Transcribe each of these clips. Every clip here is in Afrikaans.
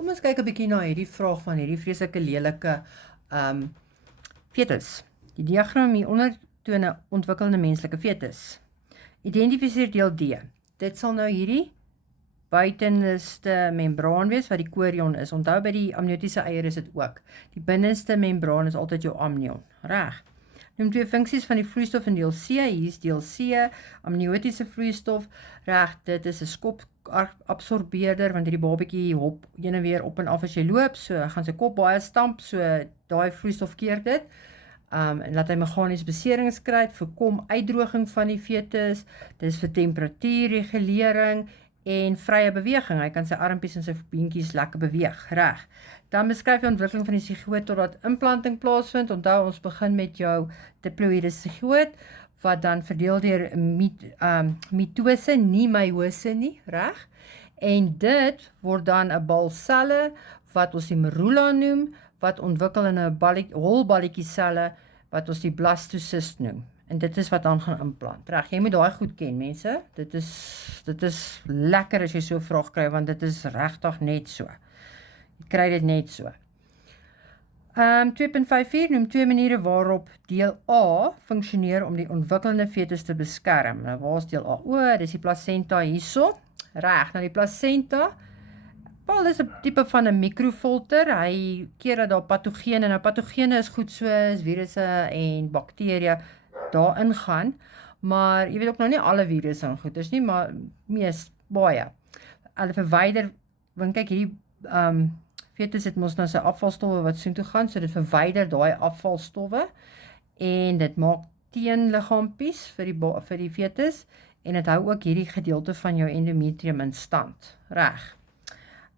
Kom ons kyk 'n bietjie na hierdie vraag van hierdie vreeslike lelike fetus. Die diagram hieronder toon 'n ontwikkelende menslike fetus. Identifiseer deel D. Dit sal nou hierdie buitenste membraan wees wat die chorion is. Onthou by die amniotiese eier is dit ook. Die binneste membraan is altyd jou amnion. Reg. Noem twee funksies van die vloeistof in deel C. Hier is deel C, amniotiese vloeistof. Reg, dit is 'n skopabsorbeerder want hierdie babatjie hop heen en weer op en af as jy loop, so gaan sy kop baie stamp, so daai vloeistof keer dit. En laat hy meganiese beserings kry, voorkom uitdroging van die fetus, dis vir temperatuurregulering en vrye beweging. Hy kan sy armpies en sy beentjies lekker beweeg, reg. Dan beskryf die ontwikkeling van die sigoot totdat implanting plaasvind. Onthou, ons begin met jou diploïde sigoot, wat dan verdeel deur mitose, nie meiose nie, reg? En dit word dan 'n bal selle, wat ons die merula noem, wat ontwikkel in 'n holballetjie selle, wat ons die blastocyst noem. En dit is wat dan gaan implant. Reg, jy moet daai goed ken, mense. Dit is lekker as jy so 'n vraag kry, want dit is regtig net so. Jy kry dit net so. 2.54 noem twee maniere waarop deel A funksioneer om die ontwikkelende fetus te beskerm. Nou, waar is deel A? Dis die placenta hierso. Reg, nou die placenta, wel, dis 'n tipe van 'n mikrofilter. Hy keer dat daar patogene, nou patogene is goed soos virusse en bakterieë daarin gaan, maar jy weet ook nou nie alle virusse en goeders nie, maar baie. Hulle verwyder, want kyk hierdie fetus het mos nou sy afvalstowwe wat soontoe gaan, so dit verwyder daai afvalstowwe en dit maak teenliggaampies vir die fetus en dit hou ook hierdie gedeelte van jou endometrium in stand. Reg.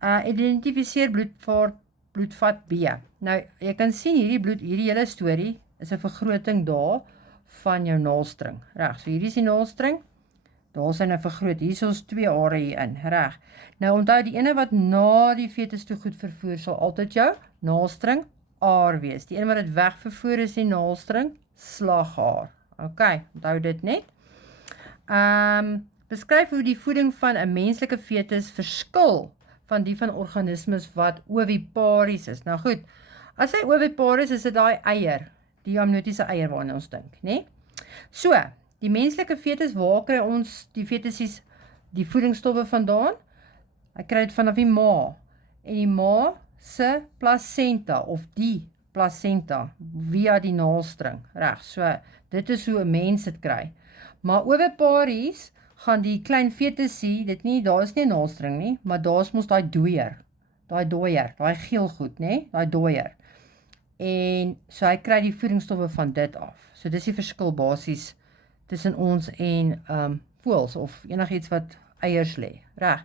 Identifiseer bloedvat B. Nou, jy kan sien hierdie hele storie is 'n vergroting daar van jou naelstring. Reg, so hierdie is die naelstring. Daar is hy nou vergroot. Hier is ons twee are hierin. Reg. Nou onthou, die ene wat na die fetus toe goed vervoer sal altyd jou naelstring aar wees. Die een wat dit wegvervoer is die naelstring slaghaar. OK, onthou dit net. Beskryf hoe die voeding van 'n menslike fetus verskil van die van organismes wat oviparies is. Nou goed, as hy oviparies is dit daai eier, die amniotiese eier waarna ons dink, né? So, die menslike fetus, waar kry ons die fetusies die voedingsstowwe vandaan? Hy kry dit vanaf die ma. En die ma se placenta of die placenta via die naelstring. Reg, so dit is hoe 'n mens dit kry. Maar oviparies gaan die klein fetusie, daar is nie 'n naelstring nie, maar daar is mos daai dooier, daai geel goed, né? Daai dooier. En so hy kry die voedingsstowwe van dit af. So dis die verskil basies tussen ons en voëls of enigiets wat eiers lê. Reg.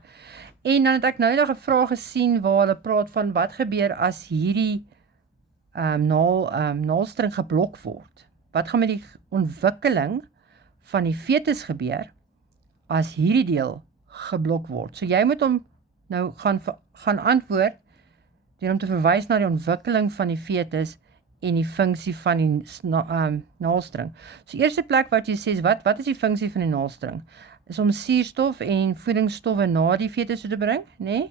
En dan het ek nou nog 'n vraag gesien waar hulle praat van wat gebeur as hierdie naelstring geblok word. Wat gaan met die ontwikkeling van die fetus gebeur as hierdie deel geblok word? So jy moet hom nou gaan antwoord deur om te verwys na die ontwikkeling van die fetus en die funksie van die naelstring. So eerste plek wat jy sê is wat is die funksie van die naelstring? Is om suurstof en voedingsstowwe na die fetus te bring, né?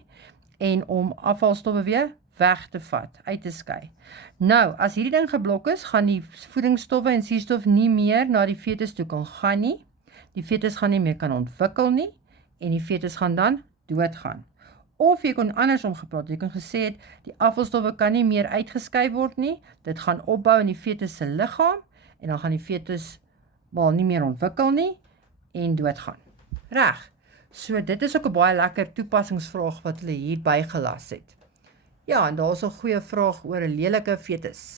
En om afvalstowwe weer weg te vat, uit te skei. Nou, as hierdie ding geblok is, gaan die voedingsstowwe en suurstof nie meer na die fetus toe kan gaan nie. Die fetus gaan nie meer kan ontwikkel nie en die fetus gaan dan doodgaan. Of jy kon andersom gepraat, jy kon gesê het, die afvalstowwe kan nie meer uitgeskei word nie, dit gaan opbou in die fetus se liggaam en dan gaan die fetus nie meer ontwikkel nie en doodgaan. Reg, so dit is ook 'n baie lekker toepassingsvraag wat hulle hier bygelas het. Ja, en daar is 'n goeie vraag oor 'n lelike fetus.